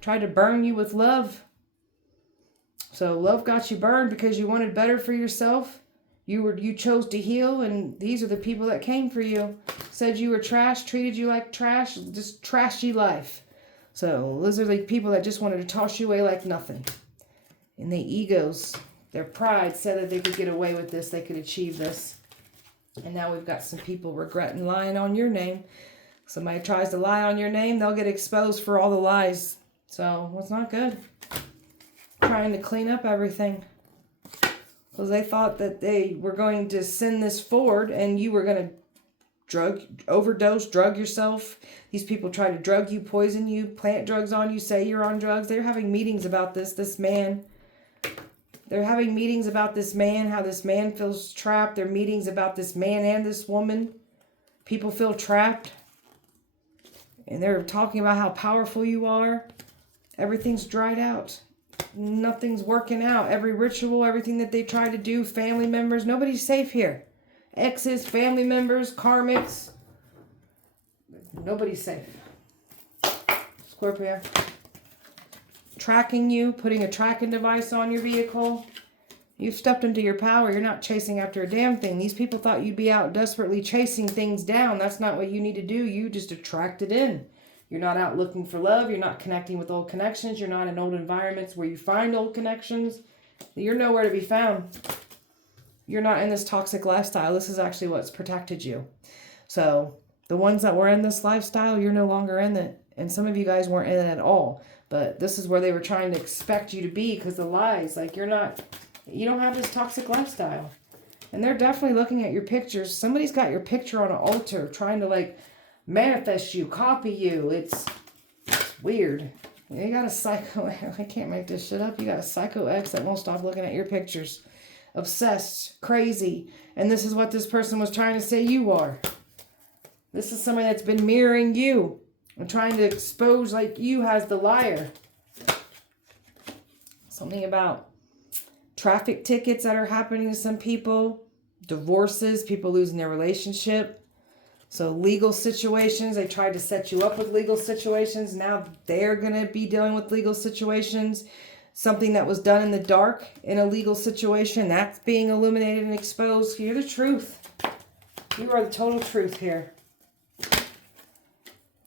Tried to burn you with love. So love got you burned because you wanted better for yourself. You chose to heal, and these are the people that came for you. Said you were trash, treated you like trash, just trashy life. So those are the people that just wanted to toss you away like nothing. And their egos, their pride said that they could get away with this, they could achieve this. And now we've got some people regretting lying on your name. Somebody tries to lie on your name, they'll get exposed for all the lies. So it's not good. Trying to clean up everything. Because they thought that they were going to send this forward and you were going to overdose, drug yourself. These people try to drug you, poison you, plant drugs on you, say you're on drugs. They're having meetings about this man. They're having meetings about this man, how this man feels trapped. They're meetings about this man and this woman. People feel trapped. And they're talking about how powerful you are. Everything's dried out. Nothing's working out. Every ritual, everything that they try to do, family members, nobody's safe here. Exes, family members, karmics. Nobody's safe. Scorpio. Tracking you, putting a tracking device on your vehicle. You've stepped into your power. You're not chasing after a damn thing. These people thought you'd be out desperately chasing things down. That's not what you need to do. You just attract it in. You're not out looking for love. You're not connecting with old connections. You're not in old environments where you find old connections. You're nowhere to be found. You're not in this toxic lifestyle. This is actually what's protected you. So the ones that were in this lifestyle, you're no longer in it. And some of you guys weren't in it at all. But this is where they were trying to expect you to be because the lies. Like you don't have this toxic lifestyle. And they're definitely looking at your pictures. Somebody's got your picture on an altar trying to like manifest you, copy you. It's weird. You got a psycho, I can't make this shit up. You got a psycho ex that won't stop looking at your pictures. Obsessed, crazy. And this is what this person was trying to say you are. This is somebody that's been mirroring you and trying to expose like you as the liar. Something about traffic tickets that are happening to some people. Divorces, people losing their relationship. So legal situations, they tried to set you up with legal situations. Now they're going to be dealing with legal situations. Something that was done in the dark in a legal situation, that's being illuminated and exposed. You're the truth. You are the total truth here.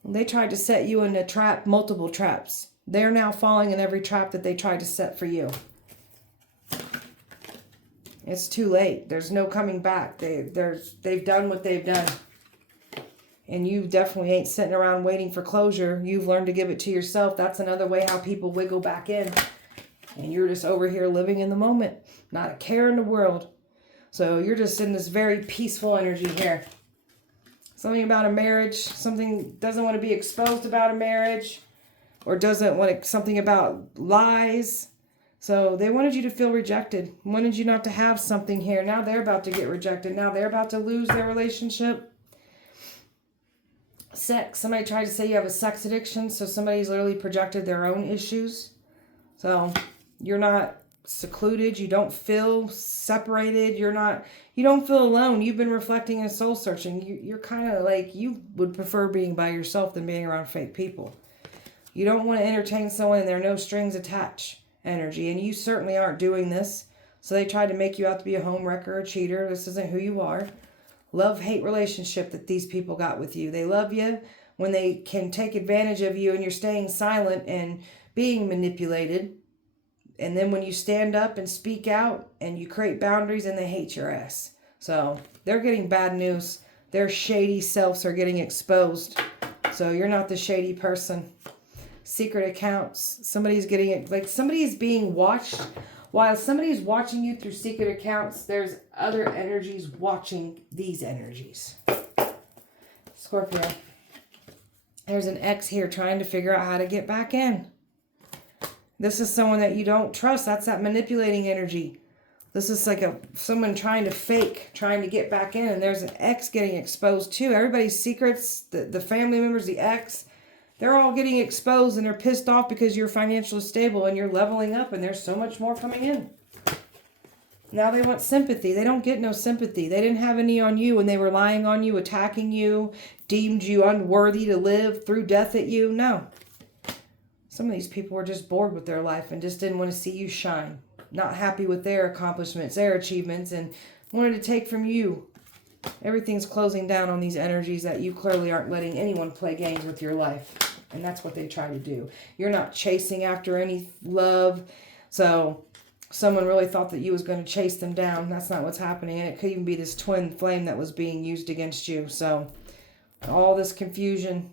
They tried to set you in a trap, multiple traps. They're now falling in every trap that they tried to set for you. It's too late. There's no coming back. They've done what they've done. And you definitely ain't sitting around waiting for closure. You've learned to give it to yourself. That's another way how people wiggle back in. And you're just over here living in the moment. Not a care in the world. So you're just in this very peaceful energy here. Something about a marriage. Something doesn't want to be exposed about a marriage. Or doesn't want something about lies. So they wanted you to feel rejected. Wanted you not to have something here. Now they're about to get rejected. Now they're about to lose their relationship. Sex. Somebody tried to say you have a sex addiction. So somebody's literally projected their own issues. So you're not secluded. You don't feel separated. You don't feel alone. You've been reflecting and soul searching. You're kind of like, you would prefer being by yourself than being around fake people. You don't want to entertain someone and there are no strings attached energy. And you certainly aren't doing this. So they tried to make you out to be a homewrecker, a cheater. This isn't who you are. Love-hate relationship that these people got with you. They love you when they can take advantage of you and you're staying silent and being manipulated. And then when you stand up and speak out and you create boundaries, and they hate your ass. So they're getting bad news. Their shady selves are getting exposed. So you're not the shady person. Secret accounts. Somebody's getting it, like somebody is being watched. While somebody's watching you through secret accounts, there's other energies watching these energies. Scorpio. There's an ex here trying to figure out how to get back in. This is someone that you don't trust. That's that manipulating energy. This is like someone trying to fake, trying to get back in. And there's an ex getting exposed too. Everybody's secrets, the family members, the ex, they're all getting exposed and they're pissed off because you're financially stable and you're leveling up and there's so much more coming in. Now they want sympathy. They don't get no sympathy. They didn't have any on you when they were lying on you, attacking you, deemed you unworthy to live, threw death at you. No. Some of these people were just bored with their life and just didn't want to see you shine. Not happy with their accomplishments, their achievements, and wanted to take from you. Everything's closing down on these energies that you clearly aren't letting anyone play games with your life. And that's what they try to do. You're not chasing after any love. So someone really thought that you was going to chase them down. That's not what's happening. And it could even be this twin flame that was being used against you. So all this confusion.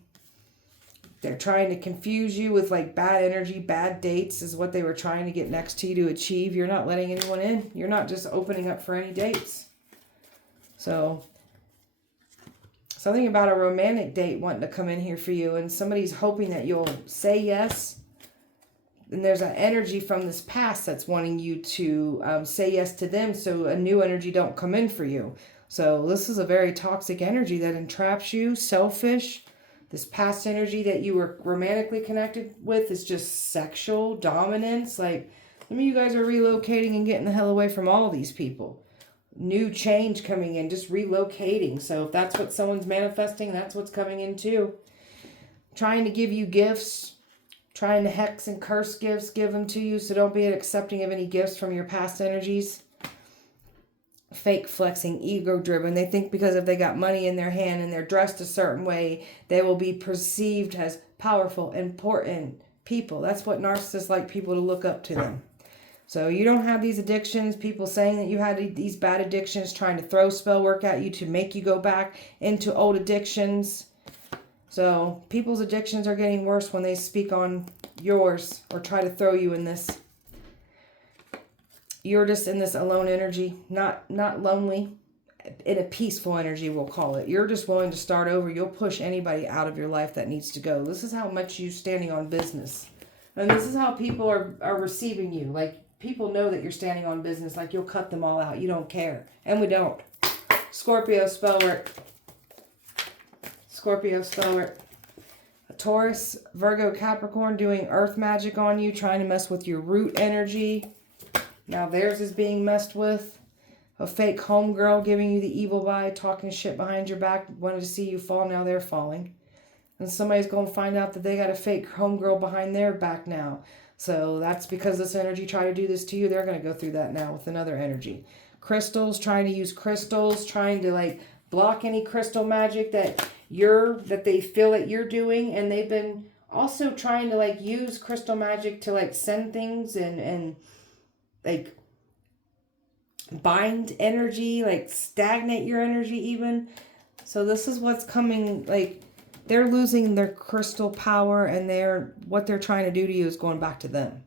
They're trying to confuse you with like bad energy, bad dates is what they were trying to get next to you to achieve. You're not letting anyone in. You're not just opening up for any dates. So something about a romantic date wanting to come in here for you, and somebody's hoping that you'll say yes. And there's an energy from this past that's wanting you to say yes to them so a new energy don't come in for you. So this is a very toxic energy that entraps you, selfish. This past energy that you were romantically connected with is just sexual dominance. Like, some of you guys are relocating and getting the hell away from all these people. New change coming in, just relocating. So if that's what someone's manifesting, that's what's coming in too. Trying to give you gifts. Trying to hex and curse gifts, give them to you. So don't be accepting of any gifts from your past energies. Fake flexing, ego driven. They think because if they got money in their hand and they're dressed a certain way, they will be perceived as powerful, important people. That's what narcissists like people to look up to them. So you don't have these addictions. People saying that you had these bad addictions, trying to throw spell work at you to make you go back into old addictions. So people's addictions are getting worse when they speak on yours or try to throw you in this. You're just in this alone energy, not lonely, in a peaceful energy, we'll call it. You're just willing to start over. You'll push anybody out of your life that needs to go. This is how much you're standing on business. And this is how people are receiving you. Like, people know that you're standing on business. Like, you'll cut them all out. You don't care. And we don't. Scorpio, spell work. Scorpio, spell work. A Taurus, Virgo, Capricorn doing earth magic on you, trying to mess with your root energy. Now theirs is being messed with. A fake homegirl giving you the evil vibe, talking shit behind your back, wanted to see you fall, now they're falling. And somebody's going to find out that they got a fake homegirl behind their back now. So that's because this energy tried to do this to you. They're going to go through that now with another energy. Crystals, trying to use crystals, trying to like block any crystal magic that they feel that you're doing. And they've been also trying to like use crystal magic to like send things and like bind energy, like stagnate your energy even. So this is what's coming. Like, they're losing their crystal power, and what they're trying to do to you is going back to them.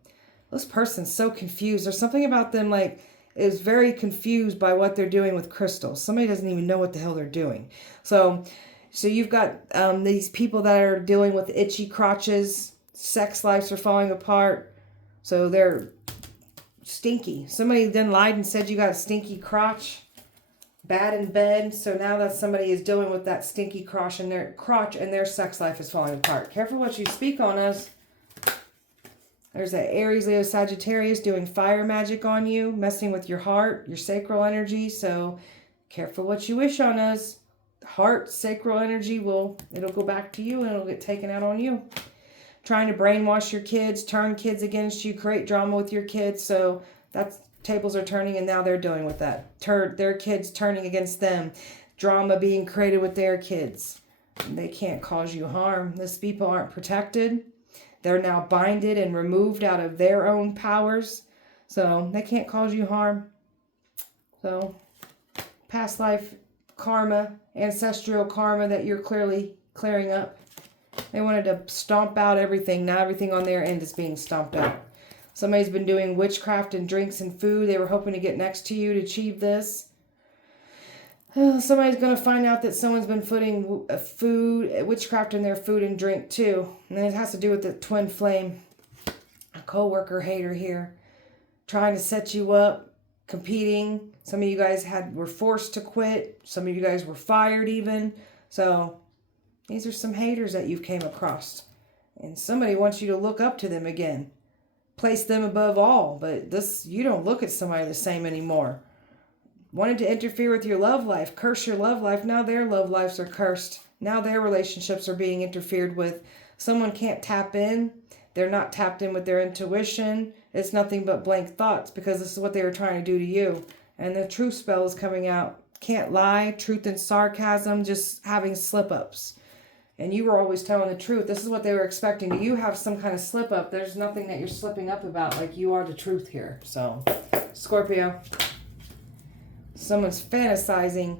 This person's so confused. There's something about them like is very confused by what they're doing with crystals. Somebody doesn't even know what the hell they're doing. So So you've got these people that are dealing with itchy crotches. Sex lives are falling apart. So they're stinky. Somebody then lied and said you got a stinky crotch. Bad in bed. So now that somebody is dealing with that stinky crotch and their sex life is falling apart. Careful what you speak on us. There's that Aries, Leo, Sagittarius doing fire magic on you, messing with your heart, your sacral energy. So careful what you wish on us. Heart, sacral energy, it'll go back to you and it'll get taken out on you. Trying to brainwash your kids, turn kids against you, create drama with your kids. So that's tables are turning and now they're dealing with that. Their kids turning against them. Drama being created with their kids. They can't cause you harm. These people aren't protected. They're now binded and removed out of their own powers. So they can't cause you harm. So past life karma, ancestral karma that you're clearly clearing up. They wanted to stomp out everything. Now everything on their end is being stomped out. Somebody's been doing witchcraft and drinks and food. They were hoping to get next to you to achieve this. Somebody's going to find out that someone's been putting witchcraft in their food and drink too. And it has to do with the twin flame. A co-worker hater here. Trying to set you up. Competing. Some of you guys were forced to quit. Some of you guys were fired even. So these are some haters that you've came across. And somebody wants you to look up to them again. Place them above all. But you don't look at somebody the same anymore. Wanted to interfere with your love life. Curse your love life. Now their love lives are cursed. Now their relationships are being interfered with. Someone can't tap in. They're not tapped in with their intuition. It's nothing but blank thoughts because this is what they were trying to do to you. And the truth spell is coming out. Can't lie. Truth and sarcasm. Just having slip-ups. And you were always telling the truth. This is what they were expecting. Do you have some kind of slip-up? There's nothing that you're slipping up about. Like you are the truth here. So, Scorpio. Someone's fantasizing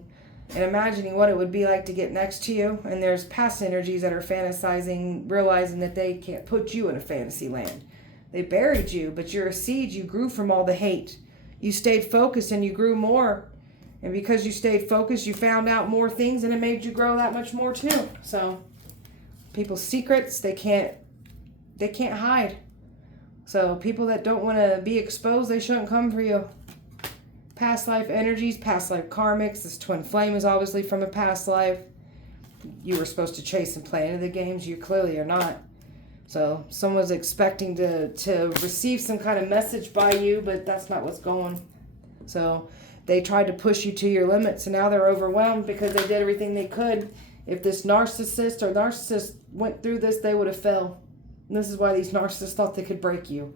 and imagining what it would be like to get next to you. And there's past energies that are fantasizing, realizing that they can't put you in a fantasy land. They buried you, but you're a seed. You grew from all the hate. You stayed focused and you grew more. And because you stayed focused, you found out more things and it made you grow that much more too. So people's secrets, they can't hide. So people that don't want to be exposed, they shouldn't come for you. Past life energies, past life karmics. This twin flame is obviously from a past life. You were supposed to chase and play into the games. You clearly are not. So someone's expecting to receive some kind of message by you, but that's not what's going. So they tried to push you to your limits, and now they're overwhelmed because they did everything they could. If this narcissist went through this, they would have fell. And this is why these narcissists thought they could break you.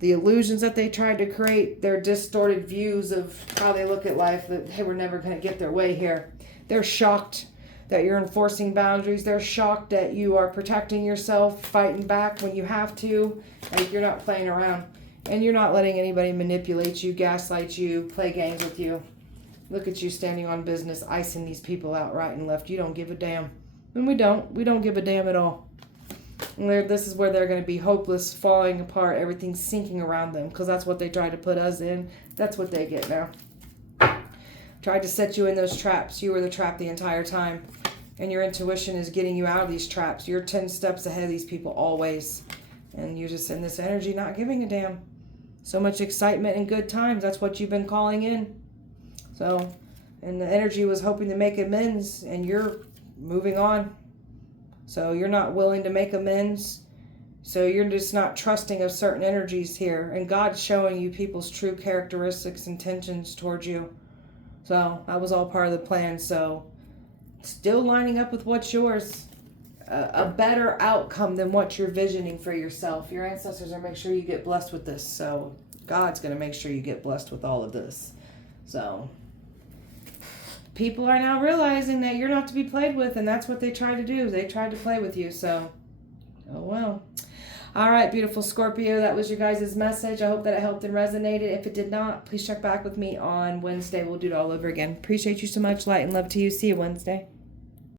The illusions that they tried to create, their distorted views of how they look at life, that they were never going to get their way here. They're shocked that you're enforcing boundaries. They're shocked that you are protecting yourself, fighting back when you have to. Like you're not playing around. And you're not letting anybody manipulate you, gaslight you, play games with you. Look at you standing on business, icing these people out right and left. You don't give a damn. And we don't. We don't give a damn at all. And this is where they're going to be hopeless, falling apart, everything sinking around them. Because that's what they tried to put us in. That's what they get now. Tried to set you in those traps. You were the trap the entire time. And your intuition is getting you out of these traps. You're 10 steps ahead of these people always. And you're just in this energy not giving a damn. So much excitement and good times. That's what you've been calling in. So, and the energy was hoping to make amends. And you're moving on. So you're not willing to make amends. So you're just not trusting of certain energies here. And God's showing you people's true characteristics, intentions towards you. So that was all part of the plan. So still lining up with what's yours. A better outcome than what you're visioning for yourself. Your ancestors are make sure you get blessed with this. So God's going to make sure you get blessed with all of this. So people are now realizing that you're not to be played with, and that's what they tried to do. They tried to play with you. So, oh well. All right, beautiful Scorpio. That was your guys' message. I hope that it helped and resonated. If it did not, please check back with me on Wednesday. We'll do it all over again. Appreciate you so much. Light and love to you. See you Wednesday.